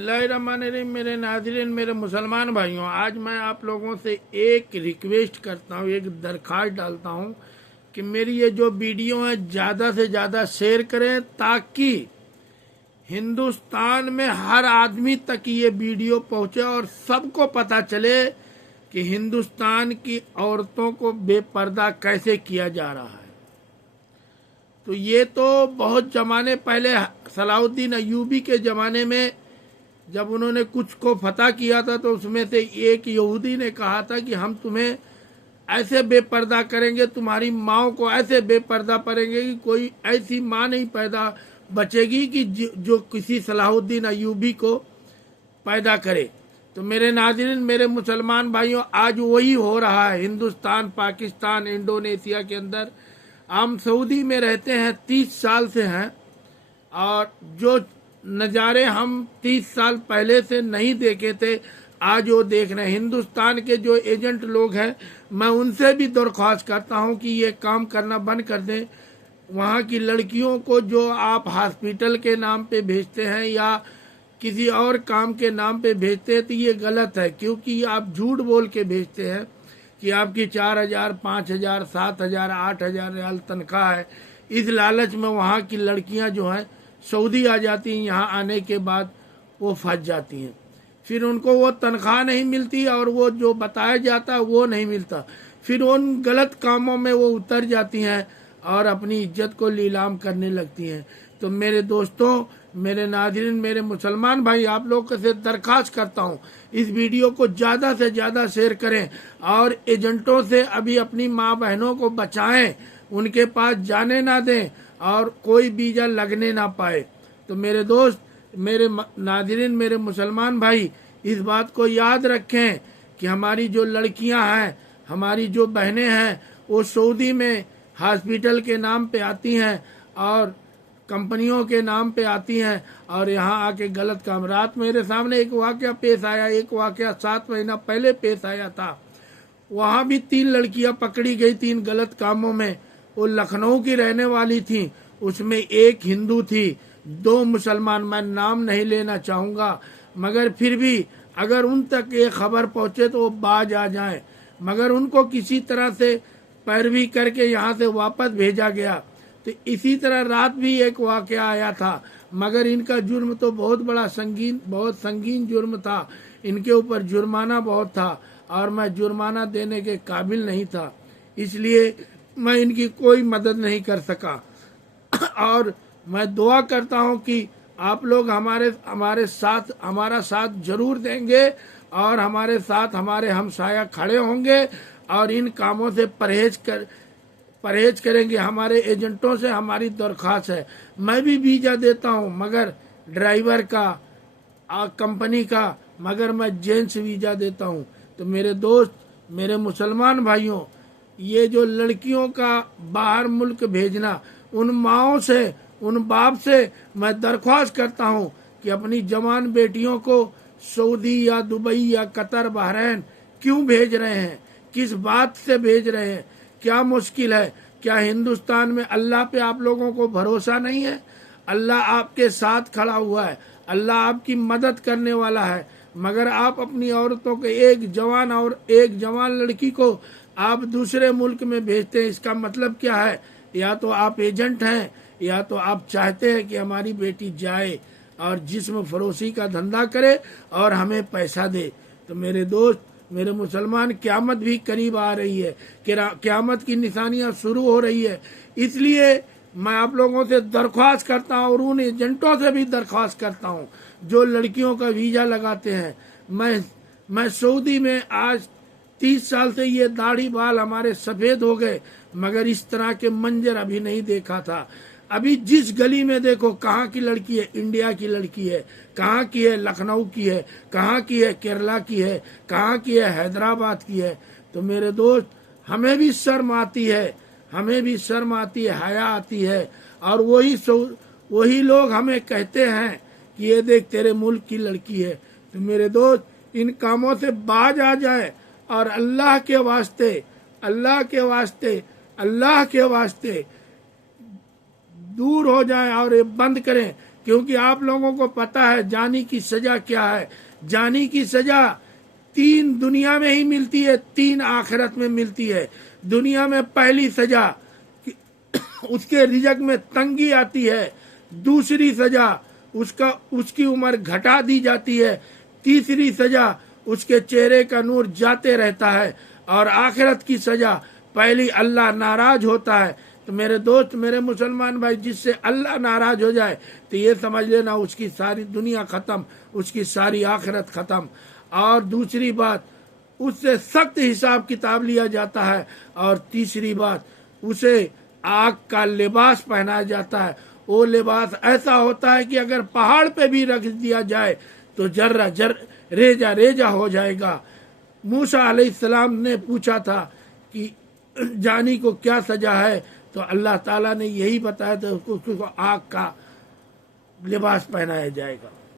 बिस्मिल्लाहिर्रहमानिर्रहीम। मेरे नाज़रीन, मेरे मुसलमान भाइयों, आज मैं आप लोगों से एक रिक्वेस्ट करता हूँ, एक दरख्वास्त डालता हूँ कि मेरी ये जो वीडियो है ज़्यादा से ज़्यादा शेयर करें ताकि हिंदुस्तान में हर आदमी तक ये वीडियो पहुँचे और सबको पता चले कि हिंदुस्तान की औरतों को बेपर्दा कैसे किया जा रहा है। तो ये तो बहुत ज़माने पहले सलाहुद्दीन अय्यूबी के ज़माने में जब उन्होंने कुछ को फतह किया था तो उसमें से एक यहूदी ने कहा था कि हम तुम्हें ऐसे बेपर्दा करेंगे, तुम्हारी माओ को ऐसे बेपर्दा करेंगे कि कोई ऐसी माँ नहीं पैदा बचेगी कि जो किसी सलाहुद्दीन अय्यूबी को पैदा करे। तो मेरे नाज़रीन, मेरे मुसलमान भाइयों, आज वही हो रहा है हिंदुस्तान, पाकिस्तान, इंडोनेशिया के अंदर। हम सऊदी में रहते हैं, 30 साल से हैं, और जो नज़ारे हम 30 साल पहले से नहीं देखे थे आज वो देख रहे हैं। हिंदुस्तान के जो एजेंट लोग हैं, मैं उनसे भी दरख्वास्त करता हूं कि ये काम करना बंद कर दें। वहां की लड़कियों को जो आप हॉस्पिटल के नाम पे भेजते हैं या किसी और काम के नाम पे भेजते हैं तो ये गलत है, क्योंकि आप झूठ बोल के भेजते हैं कि आपकी 4,000, 5,000, 7,000, 8,000 रियाल तनख्वाह है। इस लालच में वहाँ की लड़कियाँ जो हैं सऊदी आ जाती हैं, यहाँ आने के बाद वो फंस जाती हैं, फिर उनको वो तनख्वाह नहीं मिलती और वो जो बताया जाता है वो नहीं मिलता, फिर उन गलत कामों में वो उतर जाती हैं और अपनी इज्जत को नीलाम करने लगती हैं। तो मेरे दोस्तों, मेरे नाज़रीन, मेरे मुसलमान भाई, आप लोग से दरख्वास्त करता हूँ इस वीडियो को ज़्यादा से ज़्यादा शेयर करें और एजेंटों से अभी अपनी माँ बहनों को बचाएं, उनके पास जाने ना दें और कोई वीज़ा लगने ना पाए। तो मेरे दोस्त, मेरे नाज़रीन, मेरे मुसलमान भाई, इस बात को याद रखें कि हमारी जो लड़कियां हैं, हमारी जो बहनें हैं, वो सऊदी में हॉस्पिटल के नाम पे आती हैं और कंपनियों के नाम पे आती हैं और यहाँ आके गलत काम। रात मेरे सामने एक वाक़या पेश आया, एक वाक़या 7 महीना पहले पेश आया था। वहाँ भी 3 लड़कियाँ पकड़ी गई 3 गलत कामों में। वो लखनऊ की रहने वाली थी, उसमें एक हिंदू थी, 2 मुसलमान। मैं नाम नहीं लेना चाहूँगा, मगर फिर भी अगर उन तक ये खबर पहुँचे तो वो बाज आ जाए, मगर उनको किसी तरह से पैरवी करके यहाँ से वापस भेजा गया। तो इसी तरह रात भी एक वाक़या आया था, मगर इनका जुर्म तो बहुत बड़ा संगीन, बहुत संगीन जुर्म था, इनके ऊपर जुर्माना बहुत था और मैं जुर्माना देने के काबिल नहीं था, इसलिए मैं इनकी कोई मदद नहीं कर सका। और मैं दुआ करता हूं कि आप लोग हमारे साथ हमारा साथ जरूर देंगे और हमारे साथ हमारे हमसाया खड़े होंगे और इन कामों से परहेज करेंगे। हमारे एजेंटों से हमारी दरख्वास्त है, मैं भी वीज़ा देता हूं, मगर ड्राइवर का, कंपनी का, मगर मैं जेंट्स वीज़ा देता हूं। तो मेरे दोस्त, मेरे मुसलमान भाइयों, ये जो लड़कियों का बाहर मुल्क भेजना, उन माओं से, उन बाप से मैं दरख्वास्त करता हूं कि अपनी जवान बेटियों को सऊदी या दुबई या कतर, बहरैन क्यों भेज रहे हैं, किस बात से भेज रहे हैं, क्या मुश्किल है? क्या हिंदुस्तान में अल्लाह पे आप लोगों को भरोसा नहीं है? अल्लाह आपके साथ खड़ा हुआ है, अल्लाह आपकी मदद करने वाला है, मगर आप अपनी औरतों के एक जवान लड़की को आप दूसरे मुल्क में भेजते हैं। इसका मतलब क्या है? या तो आप एजेंट हैं या तो आप चाहते हैं कि हमारी बेटी जाए और जिस्म फरोशी का धंधा करे और हमें पैसा दे। तो मेरे दोस्त, मेरे मुसलमान, क़यामत भी करीब आ रही है, क़यामत की निशानियां शुरू हो रही है, इसलिए मैं आप लोगों से दरख्वास्त करता हूँ और उन एजेंटों से भी दरख्वास्त करता हूँ जो लड़कियों का वीज़ा लगाते हैं। मैं सऊदी में आज 30 साल से ये दाढ़ी बाल हमारे सफ़ेद हो गए, मगर इस तरह के मंजर अभी नहीं देखा था। अभी जिस गली में देखो, कहाँ की लड़की है? इंडिया की लड़की है। कहाँ की है? लखनऊ की है। कहाँ की है? केरला की है। कहाँ की है? हैदराबाद की है। तो मेरे दोस्त, हमें भी शर्म आती है, हमें भी शर्म आती है, हया आती है, और वही लोग हमें कहते हैं कि ये देख तेरे मुल्क की लड़की है। तो मेरे दोस्त, इन कामों से बाज आ जाए और अल्लाह के वास्ते, अल्लाह के वास्ते, अल्लाह के वास्ते दूर हो जाए और ये बंद करें क्योंकि आप लोगों को पता है जानी की सजा क्या है। जानी की सजा 3 दुनिया में ही मिलती है, 3 आखिरत में मिलती है। दुनिया में पहली सजा उसके रिजक में तंगी आती है, दूसरी सजा उसकी उम्र घटा दी जाती है, तीसरी सजा उसके चेहरे का नूर जाते रहता है, और आखिरत की सजा पहली अल्लाह नाराज होता है। तो मेरे दोस्त, मेरे मुसलमान भाई, जिससे अल्लाह नाराज हो जाए तो ये समझ लेना उसकी सारी दुनिया खत्म, उसकी सारी आखिरत खत्म। और दूसरी बात, उससे सख्त हिसाब किताब लिया जाता है। और तीसरी बात, उसे आग का लिबास पहनाया जाता है। वो लिबास ऐसा होता है कि अगर पहाड़ पे भी रख दिया जाए तो रेजा रेजा हो जाएगा। मूसा अलैहिस्सलाम ने पूछा था कि जानी को क्या सजा है, तो अल्लाह ताला ने यही बताया था, उसको आग का लिबास पहनाया जाएगा।